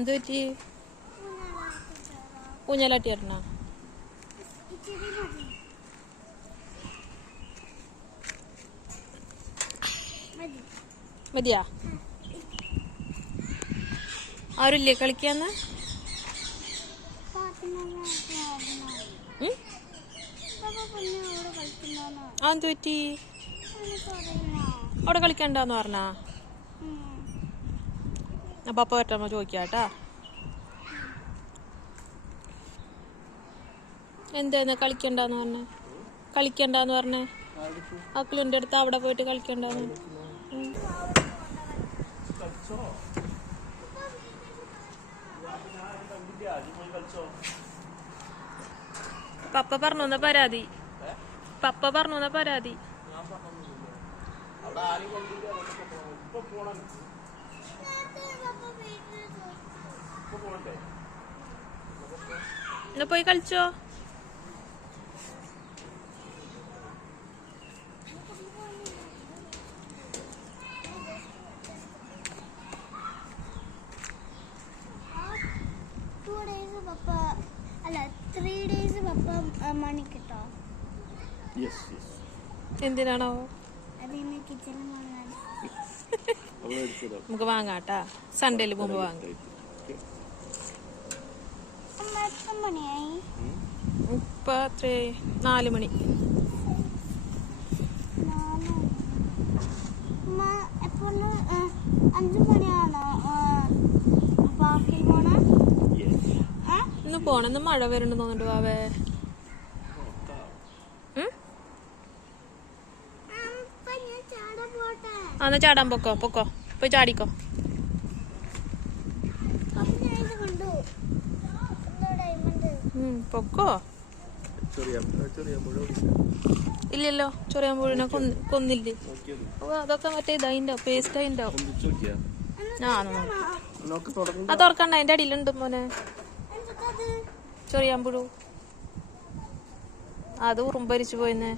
എന്ത് പറ്റി? ഊഞ്ഞാലാട്ടി ഇടണോ മതിയാ? ആരുല്ലേ കളിക്കാന്ന്? ആ എന്ത് പറ്റി? അവിടെ കളിക്കണ്ടെന്ന് പറഞ്ഞാ. അപ്പൊ അപ്പ ചോദിക്കാം ചോദിക്കാട്ടാ. എന്താന്ന് കളിക്കണ്ടെന്ന് പറഞ്ഞേ? കളിക്കണ്ടെന്ന് പറഞ്ഞേ? അക്കളുന്റെ അടുത്ത് അവിടെ പോയിട്ട് കളിക്കണ്ടെന്ന്. പപ്പ പറഞ്ഞു തന്ന പരാതി. പപ്പ പറഞ്ഞു തന്ന പരാതി. അവിടെ ആരും കളിച്ചോ ഇപ്പൊ ഡേയ്സ് പപ്പ അല്ല കളിച്ചോ എന്തിനാണോ? നമുക്ക് വാങ്ങാട്ടാ സൺഡേയിൽ മുമ്പ് വാങ്ങാം. മണിയായി? നാല് മണി. ഇന്ന് പോണം. ഇന്ന് മഴ വരുന്നുണ്ട് തോന്നുന്നുണ്ട് വാവേ എന്നാ ചാടാൻ പൊക്കോ പൊക്കോ. പോയി ചാടിക്കോ അപ്പൊ ഞാൻ ഇത് കണ്ടു എന്തോ ഡയമണ്ട് ഉം, പൊക്കോ? ഇല്ലല്ലോ ചൊറിയാൻ പോഴിനെ കൊന്നില്ലേ? ഓ അതൊക്കെ മറ്റേ ഇതായിണ്ടോ പേസ്റ്റ് ആയിണ്ടോ ആ ആ തുറക്കണ്ട അതിന്റെ അടിയിലുണ്ട് മോനെ. ചൊറിയാൻ പുഴു. അത് ഉറുമ്പരിച്ചു പോയിന്നേ.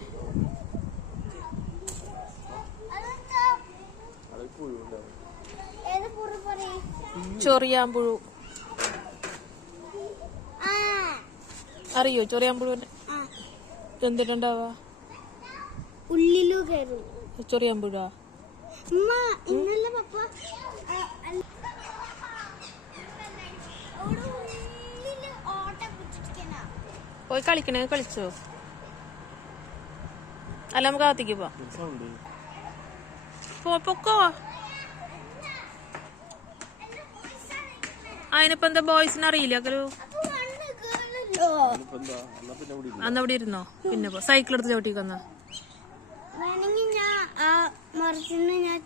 ചൊറിയാൻ അത് അറിയോ? ചൊറിയാമ്പുഴുവിനെ എന്തിട്ടുണ്ടാവാ ഉള്ളിലു കയറും ചൊറിയാമ്പുഴ ഇന്നലെ പപ്പ പോയി കളിക്കണേ കളിച്ചോ? അല്ല നമുക്ക് അകത്തേക്ക് പോ പൊക്കോ. അതിനിപ്പോ എന്താ ബോയ്സിനെ അറിയില്ല? അന്ന് അവിടെ ഇരുന്നോ? പിന്നെ പോ. സൈക്കിൾ എടുത്ത് ചവിട്ടിക്കൊന്ന. വേണമെങ്കിൽ ഞാൻ ആ മരത്തിന് ഞാൻ